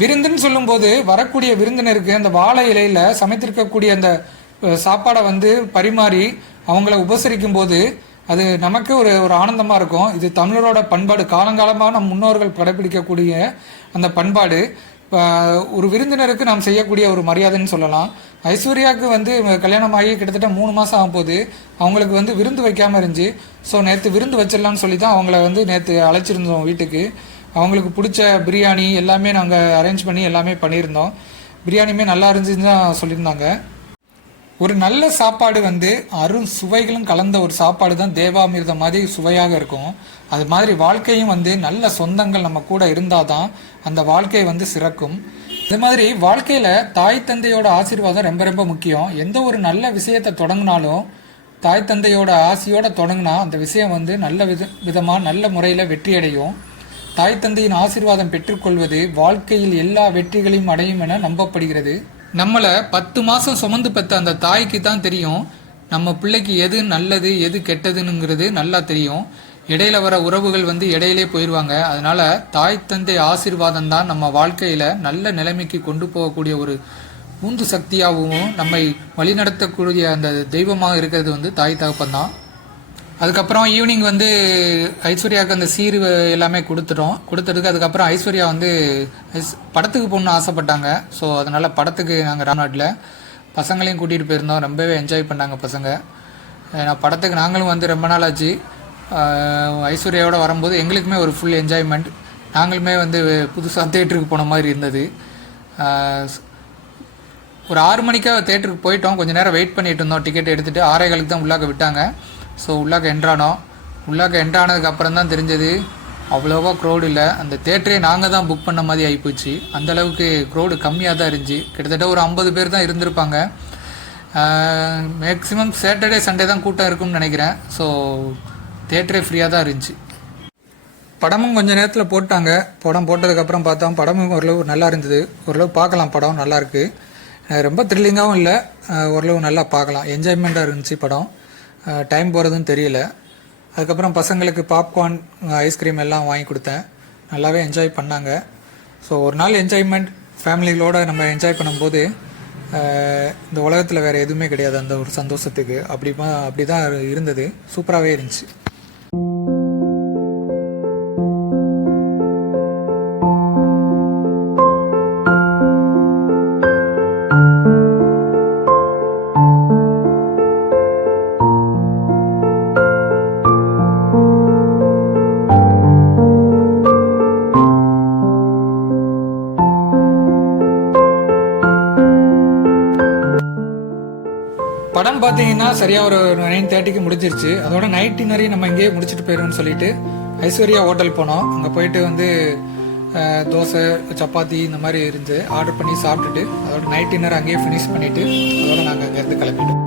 விருந்துன்னு சொல்லும்போது வரக்கூடிய விருந்தினருக்கு அந்த வாழை இலையில சமைத்திருக்கக்கூடிய அந்த சாப்பாடை வந்து பரிமாறி அவங்கள உபசரிக்கும் போது அது நமக்கு ஒரு ஒரு ஆனந்தமா இருக்கும். இது தமிழரோட பண்பாடு. காலங்காலமாக நம் முன்னோர்கள் கடைபிடிக்கக்கூடிய அந்த பண்பாடு. ஒரு விருந்தினருக்கு நாம் செய்யக்கூடிய ஒரு மரியாதைன்னு சொல்லலாம். ஐஸ்வர்யாவுக்கு வந்து கல்யாணம் ஆகி கிட்டத்தட்ட மூணு மாதம் ஆகும் போது அவங்களுக்கு வந்து விருந்து வைக்காம இருந்துச்சு. ஸோ நேற்று விருந்து வச்சிடலாம்னு சொல்லி தான் அவங்கள வந்து நேற்று அழைச்சிருந்தோம் வீட்டுக்கு. அவங்களுக்கு பிடிச்ச பிரியாணி எல்லாமே நாங்கள் அரேஞ்ச் பண்ணி எல்லாமே பண்ணியிருந்தோம். பிரியாணியுமே நல்லா இருந்துச்சுன்னு தான் சொல்லியிருந்தாங்க. ஒரு நல்ல சாப்பாடு வந்து அரும் சுவைகளும் கலந்த ஒரு சாப்பாடு தான் தேவாமிர்தம் மாதிரி சுவையாக இருக்கும். அது மாதிரி வாழ்க்கையும் வந்து நல்ல சொந்தங்கள் நம்ம கூட இருந்தால் தான் அந்த வாழ்க்கை வந்து சிறக்கும். இது மாதிரி வாழ்க்கையில் தாய் தந்தையோட ஆசீர்வாதம் ரொம்ப ரொம்ப முக்கியம். எந்த ஒரு நல்ல விஷயத்தை தொடங்கினாலும் தாய் தந்தையோட ஆசையோட தொடங்கினா அந்த விஷயம் வந்து நல்ல வித விதமாக நல்ல முறையில் வெற்றி அடையும் தாய் தந்தையின் ஆசிர்வாதம் பெற்றுக்கொள்வது வாழ்க்கையில் எல்லா வெற்றிகளையும் அடையும் என நம்பப்படுகிறது. நம்மளை பத்து மாதம் சுமந்து பெற்ற அந்த தாய்க்கு தான் தெரியும் நம்ம பிள்ளைக்கு எது நல்லது எது கெட்டதுங்கிறது நல்லா தெரியும். இடையில வர உறவுகள் வந்து இடையிலே போயிடுவாங்க அதனால தாய் தந்தை ஆசீர்வாதம் தான் நம்ம வாழ்க்கையில நல்ல நிலைமைக்கு கொண்டு போகக்கூடிய ஒரு உந்து சக்தியாகவும் நம்மை வழிநடத்தக்கூடிய அந்த தெய்வமாக இருக்கிறது வந்து தாய் தகப்பன் தான். அதுக்கப்புறம் ஈவினிங் வந்து ஐஸ்வர்யாவுக்கு அந்த சீர் எல்லாமே கொடுத்துட்டோம். கொடுத்ததுக்கு அதுக்கப்புறம் ஐஸ்வர்யா வந்து படத்துக்கு போகணும்னு ஆசைப்பட்டாங்க. ஸோ அதனால் படத்துக்கு நாங்கள் ராம்நாட்டில் பசங்களையும் கூட்டிகிட்டு போயிருந்தோம். ரொம்பவே என்ஜாய் பண்ணாங்க பசங்க. ஏன்னா படத்துக்கு நாங்களும் வந்து ரொம்ப நாள் ஆச்சு ஐஸ்வர்யாவோட வரும்போது எங்களுக்குமே ஒரு ஃபுல் என்ஜாய்மெண்ட் நாங்களுமே வந்து புதுசாக தேட்டருக்கு போன மாதிரி இருந்தது. ஒரு ஆறு மணிக்காக தேட்டருக்கு போயிட்டோம். கொஞ்ச நேரம் வெயிட் பண்ணிட்டு இருந்தோம். டிக்கெட் எடுத்துகிட்டு ஆறே காலுக்கு தான் உள்ளாக்க விட்டாங்க. ஸோ உள்ளாக்க என்ட்ரானோம் உள்ளாக்க என்ட்ரானதுக்கு அப்புறம் தான் தெரிஞ்சது அவ்வளோவா க்ரௌடு இல்லை. அந்த தேட்டரே நாங்கள் தான் புக் பண்ண மாதிரி ஆகிப்போச்சு அந்தளவுக்கு க்ரௌடு கம்மியாக தான் இருந்துச்சு. கிட்டத்தட்ட ஒரு ஐம்பது பேர் தான் இருந்திருப்பாங்க. மேக்ஸிமம் சாட்டர்டே சண்டே தான் கூட்டம் இருக்கும்னு நினைக்கிறேன். ஸோ தேட்டரே ஃப்ரீயாக தான் இருந்துச்சு. படமும் கொஞ்சம் நேரத்தில் போட்டாங்க. படம் போட்டதுக்கப்புறம் பார்த்தோம் படமும் ஓரளவு நல்லா இருந்தது. ஓரளவு பார்க்கலாம் படம் நல்லாயிருக்கு ரொம்ப த்ரில்லிங்காகவும் இல்லை. ஓரளவு நல்லா பார்க்கலாம். என்ஜாய்மெண்ட்டாக இருந்துச்சு படம். டைம் போகிறதும் தெரியல. அதுக்கப்புறம் பசங்களுக்கு பாப்கார்ன் ஐஸ்கிரீம் எல்லாம் வாங்கி கொடுத்தேன். நல்லாவே என்ஜாய் பண்ணாங்க. ஸோ ஒரு நாள் என்ஜாய்மெண்ட் ஃபேமிலிகளோடு நம்ம என்ஜாய் பண்ணும்போது இந்த உலகத்தில் வேறு எதுவுமே கிடையாது அந்த ஒரு சந்தோஷத்துக்கு. அப்படி அப்படி தான் இருந்தது. சூப்பராகவே இருந்துச்சு. படம் பார்த்தீங்கன்னா சரியாக ஒரு நைன் தேர்ட்டிக்கு முடிஞ்சிருச்சு. அதோட நைட் டின்னரையும் நம்ம இங்கேயே முடிச்சுட்டு போயிடுவோம்னு சொல்லிட்டு ஐஸ்வர்யா ஹோட்டல் போனோம். அங்கே போயிட்டு வந்து தோசை சப்பாத்தி இந்த மாதிரி இருந்து ஆர்டர் பண்ணி சாப்பிட்டுட்டு அதோட நைட் டின்னர் அங்கேயே ஃபினிஷ் பண்ணிவிட்டு அதோட நாங்கள் அங்கேருந்து கிளம்பிட்டோம்.